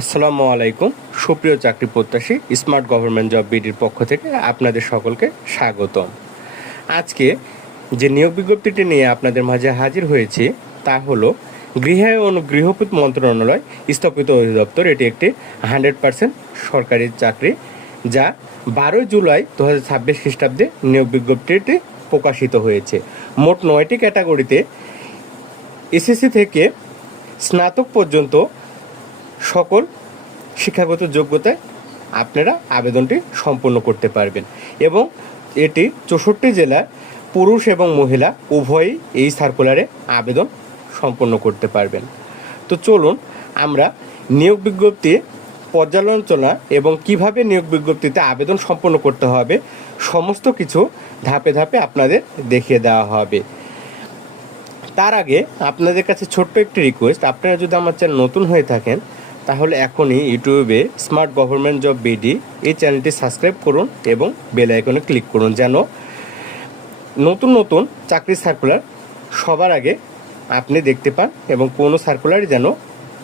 আসসালামু আলাইকুম। সুপ্রিয় চাকরি প্রত্যাশী স্মার্ট গভর্নমেন্ট জব বিডির পক্ষ থেকে আপনাদের সকলকে স্বাগতম। আজকে যে নিয়োগ বিজ্ঞপ্তিটি নিয়ে আপনাদের মাঝে হাজির হয়েছি তা হলো গৃহায়ন ও গৃহপোত মন্ত্রণালয় স্থাপিত অধিদপ্তর। এটি একটি 100% সরকারি চাকরি, যা 12 জুলাই 2026 খ্রিস্টাব্দে নিয়োগ বিজ্ঞপ্তিটি প্রকাশিত হয়েছে। মোট 9টি ক্যাটাগরিতে এসএসসি থেকে স্নাতক পর্যন্ত সকল শিক্ষাগত যোগ্যতায় আপনারা আবেদনটি সম্পন্ন করতে পারবেন এবং এটি 64 জেলার পুরুষ এবং মহিলা উভয়ই এই সার্কুলারে আবেদন সম্পন্ন করতে পারবেন। তো চলুন আমরা নিয়োগ বিজ্ঞপ্তি পর্যালোচনা এবং কিভাবে নিয়োগ বিজ্ঞপ্তিতে আবেদন সম্পন্ন করতে হবে সমস্ত কিছু ধাপে ধাপে আপনাদের দেখিয়ে দেওয়া হবে। তার আগে আপনাদের কাছে ছোট্ট একটি রিকোয়েস্ট, আপনারা যদি আমার চ্যানেল নতুন হয়ে থাকেন তাহলে এখনই ইউটিউবে স্মার্ট গভর্নমেন্ট জব বিডি এই চ্যানেলটি সাবস্ক্রাইব করুন এবং বেল আইকনে ক্লিক করুন, যেন নতুন নতুন চাকরির সার্কুলার সবার আগে আপনি দেখতে পান এবং কোনো সার্কুলারই যেন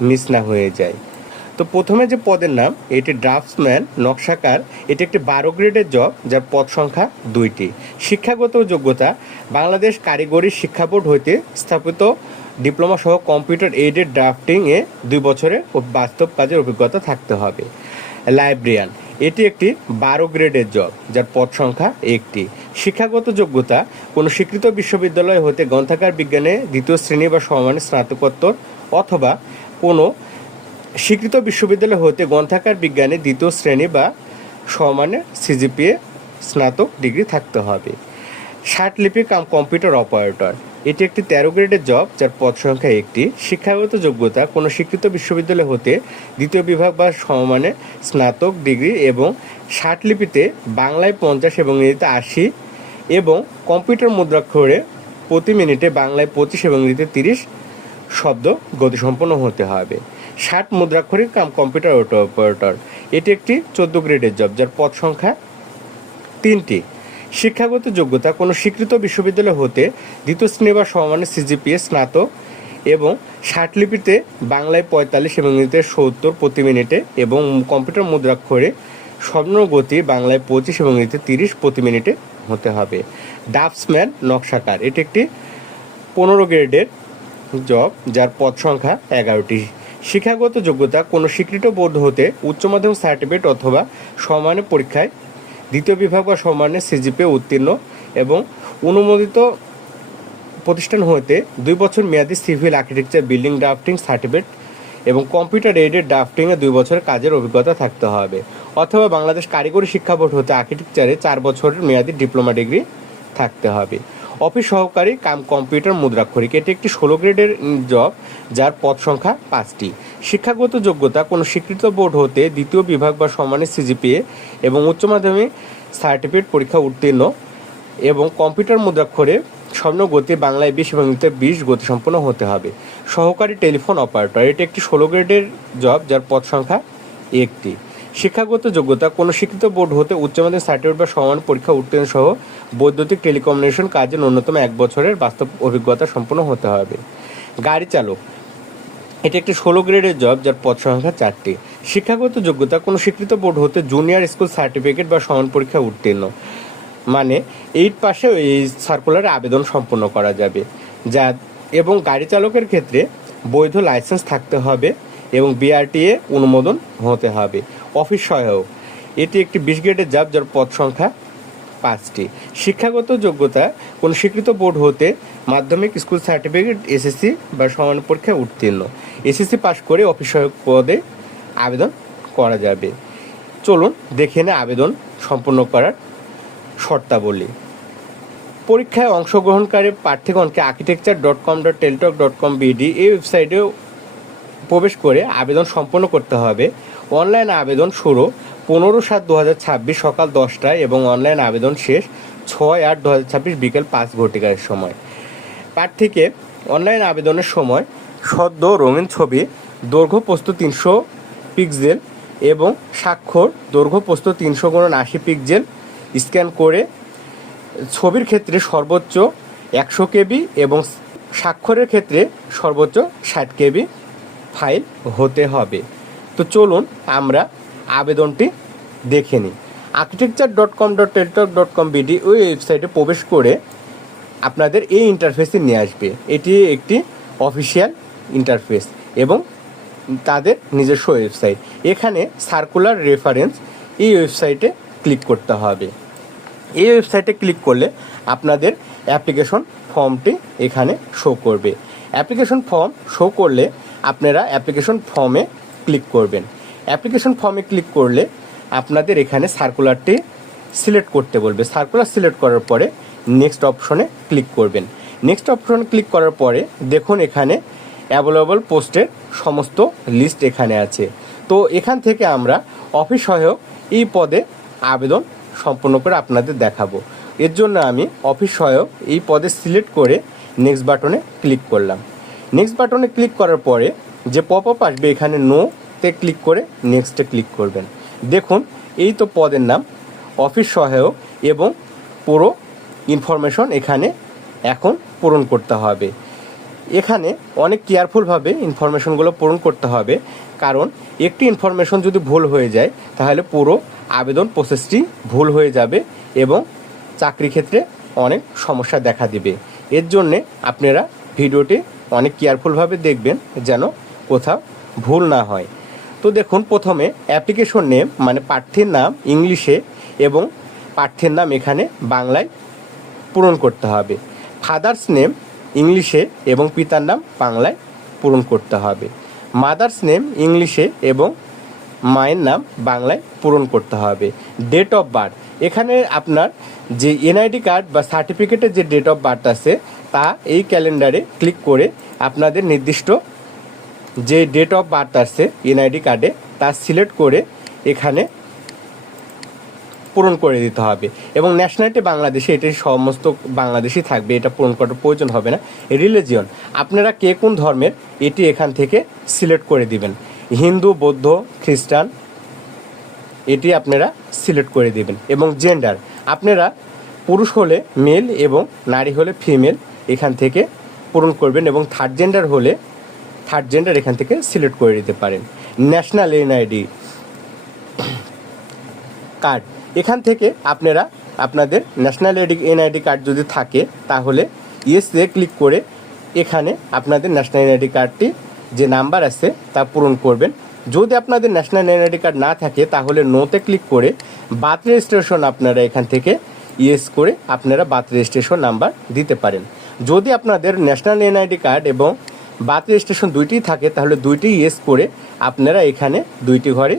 মিস না হয়ে যায়। তো প্রথমে যে পদের নাম, এটি ড্রাফটসম্যান নকশাকার। এটি একটি 12 গ্রেডের জব, যার পদ সংখ্যা 2টি। শিক্ষাগত যোগ্যতা বাংলাদেশ কারিগরি শিক্ষা বোর্ড হইতে স্থাপিত ডিপ্লোমা সহ কম্পিউটার এইডেড ড্রাফটিংয়ে 2 বছরের বাস্তব কাজের অভিজ্ঞতা থাকতে হবে। লাইব্রেরিয়ান, এটি একটি 12 গ্রেডের জব, যার পদ সংখ্যা 1টি। শিক্ষাগত যোগ্যতা কোনো স্বীকৃত বিশ্ববিদ্যালয় হতে গ্রন্থাগার বিজ্ঞানে 2য় শ্রেণী বা সমমানের স্নাতকোত্তর অথবা কোনো স্বীকৃত বিশ্ববিদ্যালয় হতে গ্রন্থাগার বিজ্ঞানে 2য় শ্রেণী বা সমমানের সিজিপিএ স্নাতক ডিগ্রি থাকতে হবে। ষাটলিপি কাম কম্পিউটার অপারেটর, এটি একটি 13 গ্রেডের জব, যার পদ সংখ্যা 1টি। শিক্ষাগত যোগ্যতা কোনো স্বীকৃত বিশ্ববিদ্যালয় হতে 2য় বিভাগ বা সমমানের স্নাতক ডিগ্রি এবং ষাটলিপিতে বাংলায় 50 এবং ইংরেজিতে 80 এবং কম্পিউটার মুদ্রাক্ষরে প্রতি মিনিটে বাংলায় 25 এবং ইংরেজিতে 30 শব্দ গতিসম্পন্ন হতে হবে। 60 মুদ্রাক্ষরিক কাম কম্পিউটার অপারেটর, এটি একটি 14 গ্রেডের জব, যার পদ সংখ্যা 3টি। শিক্ষাগত যোগ্যতা কোনো স্বীকৃত বিশ্ববিদ্যালয় হতে 2য় শ্রেণী বা সমমানের সিজিপিএ স্নাতক এবং ষাটলিপিতে বাংলায় 45 এবং ইংরেজিতে 70 প্রতি মিনিটে এবং কম্পিউটার মুদ্রাক্ষরে স্বর্ণগতি বাংলায় 25 এবং ইংরেজিতে 30 প্রতি মিনিটে হতে হবে। ড্রাফটসম্যান নকশাকার, এটি একটি 15 গ্রেডের জব, যার পদ সংখ্যা 11টি। শিক্ষাগত যোগ্যতা কোনো স্বীকৃত বোর্ড হতে উচ্চ মাধ্যমিক সার্টিফিকেট অথবা সমমানের পরীক্ষায় 2য় বিভাগ বা সমমানের সিজিপিএ উত্তীর্ণ এবং অনুমোদিত প্রতিষ্ঠান হতে 2 বছর মেয়াদী civil architecture building drafting certificate এবং কম্পিউটার এইডেড ড্রাফটিংয়ে 2 বছরের কাজের অভিজ্ঞতা থাকতে হবে অথবা বাংলাদেশ কারিগরি শিক্ষা বোর্ড হতে আর্কিটেকচারে 4 বছরের মেয়াদী ডিপ্লোমা ডিগ্রি থাকতে হবে। অফিস সহকারী কাম কম্পিউটার মুদ্রাক্ষরিক, এটি একটি 16 গ্রেডের জব, যার পদ সংখ্যা 5টি। শিক্ষাগত যোগ্যতা কোনো স্বীকৃত বোর্ড হতে 2য় বিভাগ বা সমানের সিজিপিএ এবং উচ্চ মাধ্যমিক সার্টিফিকেট পরীক্ষা উত্তীর্ণ এবং কম্পিউটার মুদ্রাক্ষরে স্বর্ণগতি বাংলায় 20 এবং ইংরেজিতে 20 গতিসম্পন্ন হতে হবে। সহকারী টেলিফোন অপারেটর, এটি একটি 16 গ্রেডের জব, যার পদ সংখ্যা 1টি। শিক্ষাগত যোগ্যতা কোনো স্বীকৃত বোর্ড হতে উচ্চ মাধ্যমিক সার্টিফিকেট বা সমান পরীক্ষা উত্তীর্ণ সহ বৈদ্যুতিক টেলিকমিউনিকেশন কাজে ন্যূনতম 1 বছরের বাস্তব অভিজ্ঞতা সম্পন্ন হতে হবে। গাড়ি চালক, এটি একটি 16 গ্রেডের জব, যার পদ সংখ্যা 4টি। শিক্ষাগত যোগ্যতা কোনো স্বীকৃত বোর্ড হতে জুনিয়র স্কুল সার্টিফিকেট বা সমান পরীক্ষা উত্তীর্ণ, মানে 8 পাশেও এই সার্কুলারে আবেদন সম্পন্ন করা যাবে যা এবং গাড়ি চালকের ক্ষেত্রে বৈধ লাইসেন্স থাকতে হবে এবং বিআরটিএ অনুমোদন হতে হবে। অফিস সহায়ক, এটি একটি 20 গ্রেডের জব, যার পদ সংখ্যা 5টি। শিক্ষাগত যোগ্যতা কোনো স্বীকৃত বোর্ড হতে মাধ্যমিক স্কুল সার্টিফিকেট এসএসসি বা সমান পরীক্ষায় উত্তীর্ণ, এসএসসি পাস করে অফিস সহায়ক পদে আবেদন করা যাবে। চলুন দেখে নিই আবেদন সম্পন্ন করার শর্তাবলী। পরীক্ষায় অংশগ্রহণকারী প্রার্থীগণকে architecture.com.teltalk.com BD এই ওয়েবসাইটেও প্রবেশ করে আবেদন সম্পন্ন করতে হবে। অনলাইন আবেদন শুরু 15/7/2026 সকাল 10টায় এবং অনলাইন আবেদন শেষ 6/8/2026 বিকেল 5 ঘটিকার সময়। প্রার্থীকে অনলাইন আবেদনের সময় সদ্য রঙিন ছবি দৈর্ঘ্য প্রস্থ 300 পিক্সেল এবং স্বাক্ষর দৈর্ঘ্য প্রস্থ 300x80 পিক্সেল স্ক্যান করে ছবির ক্ষেত্রে সর্বোচ্চ 100 কেবি এবং স্বাক্ষরের ক্ষেত্রে সর্বোচ্চ 60 কেবি ফাইল হতে হবে। তো তো চলুন আমরা আবেদনটি দেখে নিই। architecture.com.টেলিটক.com.bd ওই ওয়েবসাইটে প্রবেশ করে আপনাদের এই ইন্টারফেসে নিয়ে আসবে। এটি একটি অফিসিয়াল ইন্টারফেস এবং তাদের নিজস্ব ওয়েবসাইট। এখানে সার্কুলার রেফারেন্স এই ওয়েবসাইটে ক্লিক করতে হবে। এই ওয়েবসাইটে ক্লিক করলে আপনাদের অ্যাপ্লিকেশন ফর্মটি এখানে শো করবে। অ্যাপ্লিকেশন ফর্ম শো করলে আপনারা অ্যাপ্লিকেশন ফর্মে ক্লিক করবেন। অ্যাপ্লিকেশন ফর্মে ক্লিক করলে আপনাদের এখানে সার্কুলারটি সিলেক্ট করতে বলবে। সার্কুলার সিলেক্ট করার পরে নেক্সট অপশনে ক্লিক করবেন। নেক্সট অপশনে ক্লিক করার পরে দেখুন এখানে অ্যাভেলেবল পোস্টের সমস্ত লিস্ট এখানে আছে। তো এখান থেকে আমরা অফিস সহায়ক এই পদে আবেদন সম্পূর্ণ করে আপনাদের দেখাবো। এর জন্য আমি অফিস সহায়ক এই পদে সিলেক্ট করে নেক্সট বাটনে ক্লিক করলাম। নেক্সট বাটনে ক্লিক করার পরে যে পপ আপ আসবে এখানে নোতে ক্লিক করে নেক্সটে ক্লিক করবেন। দেখুন এই তো পদের নাম অফিস সহায়ক এবং পুরো ইনফরমেশন এখানে এখন পূরণ করতে হবে। এখানে অনেক কেয়ারফুলভাবে ইনফরমেশনগুলো পূরণ করতে হবে, কারণ একটি ইনফরমেশন যদি ভুল হয়ে যায় তাহলে পুরো আবেদন প্রসেসটি ভুল হয়ে যাবে এবং চাকরি ক্ষেত্রে অনেক সমস্যা দেখা দিবে। এর জন্যে আপনারা ভিডিওটি অনেক কেয়ারফুলভাবে দেখবেন যেন কোথাও ভুল না হয়। তো দেখুন প্রথমে অ্যাপ্লিকেশন নেম মানে প্রার্থীর নাম ইংলিশে এবং প্রার্থীর নাম এখানে বাংলায় পূরণ করতে হবে। ফাদার্স নেম ইংলিশে এবং পিতার নাম বাংলায় পূরণ করতে হবে। মাদার্স নেম ইংলিশে এবং মায়ের নাম বাংলায় পূরণ করতে হবে। ডেট অফ বার্থ এখানে আপনার যে এনআইডি কার্ড বা সার্টিফিকেটের যে ডেট অফ বার্থ আছে তা এই ক্যালেন্ডারে ক্লিক করে আপনাদের নির্দিষ্ট যে ডেট অফ বার্থ আছে এনআইডি কার্ডে তা সিলেক্ট করে এখানে পূরণ করে দিতে হবে। এবং ন্যাশনালিটি বাংলাদেশে এটি সমস্ত বাংলাদেশি থাকবে, এটা পূরণ করার প্রয়োজন হবে না। রিলিজিয়ন আপনারা কে কোন ধর্মের এটি এখান থেকে সিলেক্ট করে দিবেন। হিন্দু, বৌদ্ধ, খ্রিস্টান এটি আপনারা সিলেক্ট করে দিবেন। এবং জেন্ডার আপনারা পুরুষ হলে মেল এবং নারী হলে ফিমেল এখান থেকে পূরণ করবেন এবং থার্ড জেন্ডার হলে থার্ড জেন্ডার এখান থেকে সিলেক্ট করে দিতে পারেন। ন্যাশনাল এনআইডি কার্ড এখান থেকে আপনারা আপনাদের ন্যাশনাল এনআইডি কার্ড যদি থাকে তাহলে ইয়েসে ক্লিক করে এখানে আপনাদের ন্যাশনাল এনআইডি কার্ডটি যে নাম্বার আছে তা পূরণ করবেন। যদি আপনাদের ন্যাশনাল এনআইডি কার্ড না থাকে তাহলে নোতে ক্লিক করে বার্থ রেজিস্ট্রেশন আপনারা এখান থেকে ইয়েস করে আপনারা বার্থ রেজিস্ট্রেশন নাম্বার দিতে পারেন। যদি আপনাদের ন্যাশনাল এনআইডি কার্ড এবং বার্থ রেজিস্ট্রেশন দুইটিই থাকে তাহলে দুইটি ইয়েস করে আপনারা এখানে দুইটি ঘরে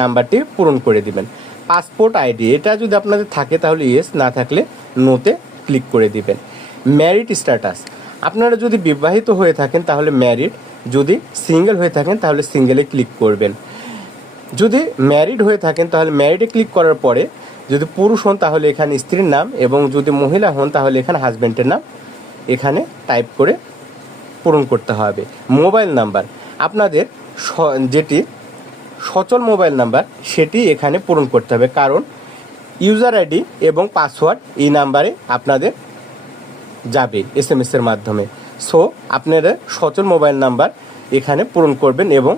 নাম্বারটি পূরণ করে দিবেন। পাসপোর্ট আইডি এটা যদি আপনাদের থাকে তাহলে ইয়েস, না থাকলে নোতে ক্লিক করে দিবেন। ম্যারিড স্ট্যাটাস আপনারা যদি বিবাহিত হয়ে থাকেন তাহলে ম্যারিড, যদি সিঙ্গেল হয়ে থাকেন তাহলে সিঙ্গেলে ক্লিক করবেন। যদি ম্যারিড হয়ে থাকেন তাহলে ম্যারিডে ক্লিক করার পরে যদি পুরুষ হন তাহলে এখানে স্ত্রীর নাম এবং যদি মহিলা হন তাহলে এখানে হাজব্যান্ডের নাম এখানে টাইপ করে পূরণ করতে হবে। মোবাইল নাম্বার আপনাদের যেটি সচল মোবাইল নাম্বার সেটি এখানে পূরণ করতে হবে, কারণ ইউজার আইডি এবং পাসওয়ার্ড এই নাম্বারে আপনাদের যাবে এসএমএসের মাধ্যমে। সো আপনারা সচল মোবাইল নাম্বার এখানে পূরণ করবেন এবং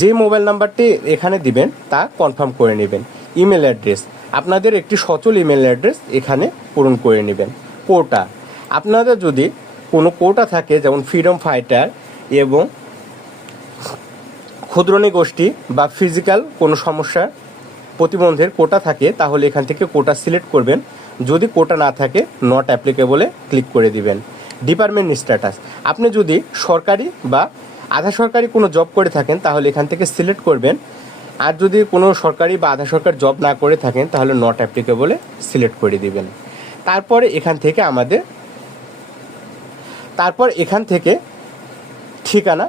যে মোবাইল নাম্বারটি এখানে দিবেন তা কনফার্ম করে নেবেন। ইমেল অ্যাড্রেস আপনাদের একটি সচল ইমেল অ্যাড্রেস এখানে পূরণ করে নেবেন। কোটা আপনাদের যদি কোনো কোটা থাকে যেমন ফ্রিডম ফাইটার এবং ক্ষুদ্রণী গোষ্ঠী বা ফিজিক্যাল কোনো সমস্যা প্রতিবন্ধের কোটা থাকে তাহলে এখান থেকে কোটা সিলেক্ট করবেন। যদি কোটা না থাকে নট অ্যাপ্লিকেবলে ক্লিক করে দিবেন। ডিপার্টমেন্ট স্ট্যাটাস আপনি যদি সরকারি বা আধা সরকারি কোনো জব করে থাকেন তাহলে এখান থেকে সিলেক্ট করবেন, আর যদি কোনো সরকারি বা আধা সরকারি জব না করে থাকেন তাহলে নট অ্যাপ্লিকেবলে সিলেক্ট করে দিবেন। তারপরে এখান থেকে ঠিকানা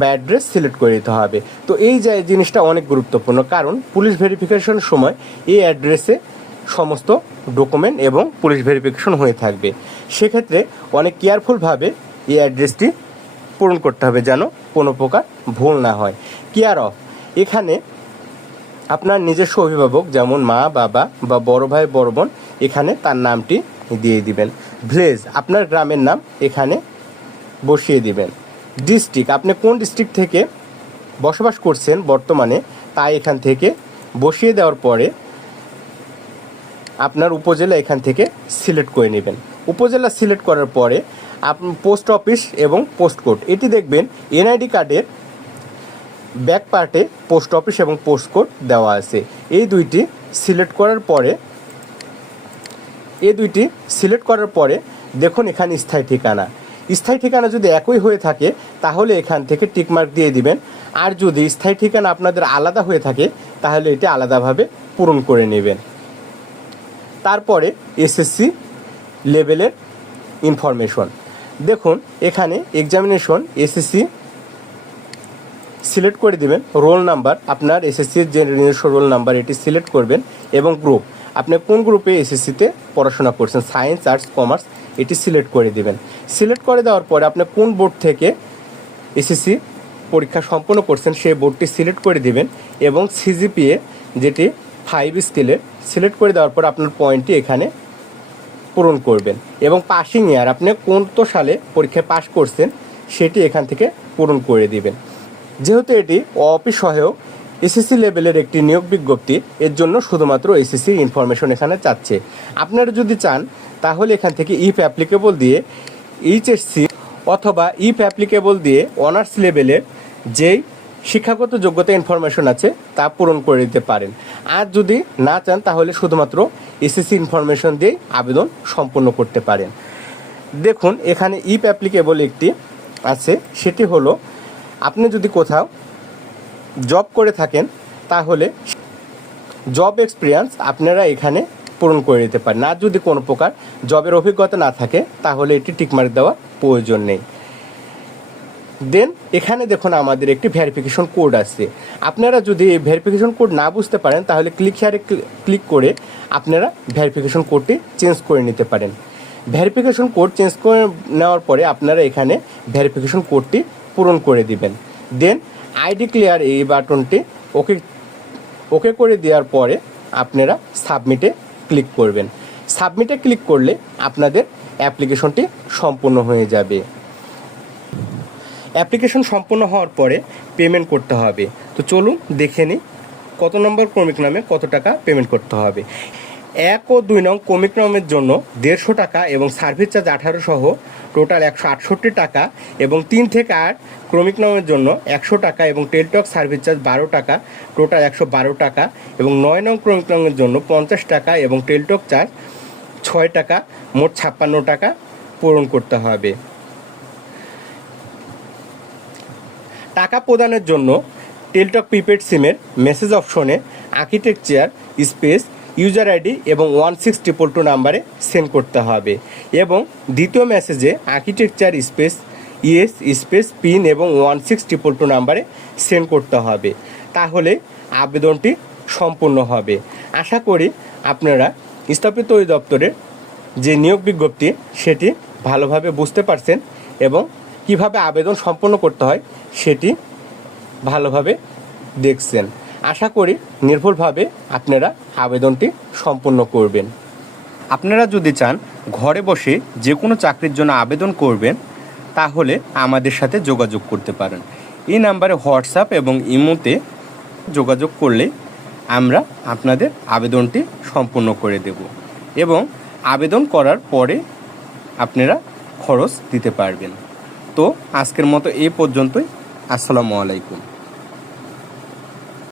বা অ্যাড্রেস সিলেক্ট করে দিতে হবে। তো এই যে জিনিসটা অনেক গুরুত্বপূর্ণ, কারণ পুলিশ ভেরিফিকেশনের সময় এই অ্যাড্রেসে সমস্ত ডকুমেন্ট এবং পুলিশ ভেরিফিকেশন হয়ে থাকবে। সেক্ষেত্রে অনেক কেয়ারফুলভাবে এই অ্যাড্রেসটি পূরণ করতে হবে যেন কোনো প্রকার ভুল না হয়। কেয়ার অফ এখানে আপনার নিজস্ব অভিভাবক যেমন মা, বাবা বা বড় ভাই, বড় বোন এখানে তার নামটি দিয়ে দিবেন। ভিলেজ আপনার গ্রামের নাম এখানে বসিয়ে দিবেন। ডিস্ট্রিক্ট আপনি কোন ডিস্ট্রিক্ট থেকে বসবাস করছেন বর্তমানে তা এখান থেকে বসিয়ে দেওয়ার পরে আপনার উপজেলা এখান থেকে সিলেক্ট করে নেবেন। উপজেলা সিলেক্ট করার পরে আপনি পোস্ট অফিস এবং পোস্ট কোড এটি দেখবেন এনআইডি কার্ডের ব্যাক পার্টে পোস্ট অফিস এবং পোস্ট কোড দেওয়া আছে। এই দুইটি সিলেক্ট করার পরে দেখুন এখানে স্থায়ী ঠিকানা যদি একই হয়ে থাকে তাহলে এখান থেকে টিকমার্ক দিয়ে দিবেন। আর যদি স্থায়ী ঠিকানা আপনাদের আলাদা হয়ে থাকে তাহলে এটি আলাদাভাবে পূরণ করে নেবেন। তারপরে এসএসসি লেভেলের ইনফরমেশন দেখুন এখানে এক্সামিনেশন এসএসসি সিলেক্ট করে দিবেন। রোল নাম্বার আপনার এসএসসির যে নিজস্ব রোল নাম্বার এটি সিলেক্ট করবেন এবং গ্রুপ আপনি কোন গ্রুপে এসএসসিতে পড়াশোনা করছেন, সায়েন্স, আর্টস, কমার্স এটি সিলেক্ট করে দিবেন। সিলেক্ট করে দেওয়ার পরে আপনি কোন বোর্ড থেকে এসএসসি পরীক্ষা সম্পন্ন করছেন সেই বোর্ডটি সিলেক্ট করে দিবেন এবং সিজিপিএ যেটি 5 স্কেলের সিলেক্ট করে দেওয়ার পর আপনার পয়েন্টটি এখানে পূরণ করবেন এবং পাসিং ইয়ার আপনি কোন সালে পরীক্ষায় পাস করছেন সেটি এখান থেকে পূরণ করে দিবেন। যেহেতু এটি অফিস সহায়ক এসএসসি লেভেলের একটি নিয়োগ বিজ্ঞপ্তি, এর জন্য শুধুমাত্র এসএসসি ইনফরমেশন এখানে চাচ্ছে। আপনারা যদি চান তাহলে এখান থেকে ইফ অ্যাপ্লিকেবল দিয়ে এইচএসসি অথবা ইফ অ্যাপ্লিকেবল দিয়ে অনার্স লেভেলের যেই শিক্ষাগত যোগ্যতা ইনফরমেশন আছে তা পূরণ করে দিতে পারেন। আর যদি না চান তাহলে শুধুমাত্র এসএসসি ইনফরমেশন দিয়েই আবেদন সম্পন্ন করতে পারেন। দেখুন এখানে ইফ অ্যাপ্লিকেবল একটি আছে, সেটি হলো আপনি যদি কোথাও জব করে থাকেন তাহলে জব এক্সপিরিয়েন্স আপনারা এখানে পূরণ করে দিতে পারেন। আর যদি কোনো প্রকার জবের অভিজ্ঞতা না থাকে তাহলে এটি টিকমার্ক দেওয়া প্রয়োজন নেই। দেন এখানে দেখুন আমাদের একটি ভেরিফিকেশন কোড আছে। আপনারা যদি এই ভেরিফিকেশন কোড না বুঝতে পারেন তাহলে ক্লিক হিয়ারে ক্লিক করে আপনারা ভেরিফিকেশন কোডটি চেঞ্জ করে নিতে পারেন। ভেরিফিকেশন কোড চেঞ্জ করে নেওয়ার পরে আপনারা এখানে ভেরিফিকেশন কোডটি পূরণ করে দিবেন। দেন আইডি ক্লিয়ার এই বাটনটি ওকে করে দেওয়ার পরে আপনারা সাবমিটে ক্লিক করবেন। সাবমিটে ক্লিক করলে আপনাদের অ্যাপ্লিকেশনটি সম্পূর্ণ হয়ে যাবে। অ্যাপ্লিকেশন সম্পূর্ণ হওয়ার পরে পেমেন্ট করতে হবে। তো চলুন দেখে নিই কত নম্বর ক্রমিক নামে কত টাকা পেমেন্ট করতে হবে। 1 ও 2 নং ক্রমিক নামের জন্য 150 টাকা এবং সার্ভিস চার্জ 18 সহ টোটাল 168 টাকা এবং 3 থেকে 8 ক্রমিক নামের জন্য 100 টাকা এবং টেলটক সার্ভিস চার্জ 12 টাকা টোটাল 112 টাকা এবং 9 নং ক্রমিক নামের জন্য 50 টাকা এবং টেলটক চার্জ 6 টাকা মোট 56 টাকা পূরণ করতে হবে। টাকা প্রদানের জন্য টেলটক প্রিপেড সিমের মেসেজ অপশনে আর্কিটেকচার স্পেস ইউজার আইডি এবং 16222 নাম্বারে সেন্ড করতে হবে এবং দ্বিতীয় মেসেজে architecture space ES space PIN এবং 16222 নাম্বারে সেন্ড করতে হবে। তাহলে আবেদনটি সম্পূর্ণ হবে। আশা করি আপনারা স্থাপিত অধিদপ্তরের যে নিয়োগ বিজ্ঞপ্তি সেটি ভালোভাবে বুঝতে পারছেন এবং কিভাবে আবেদন সম্পন্ন করতে হয় সেটি ভালোভাবে দেখছেন। আশা করি নির্ভুলভাবে আপনারা আবেদনটি সম্পূর্ণ করবেন। আপনারা যদি চান ঘরে বসে যে কোনো চাকরির জন্য আবেদন করবেন তাহলে আমাদের সাথে যোগাযোগ করতে পারেন। এই নাম্বারে হোয়াটসঅ্যাপ এবং ইমোতে যোগাযোগ করলে আমরা আপনাদের আবেদনটি সম্পূর্ণ করে দেব এবং আবেদন করার পরে আপনারা খরচ দিতে পারবেন। তো আজকের মতো এই পর্যন্তই। আসসালামু আলাইকুম।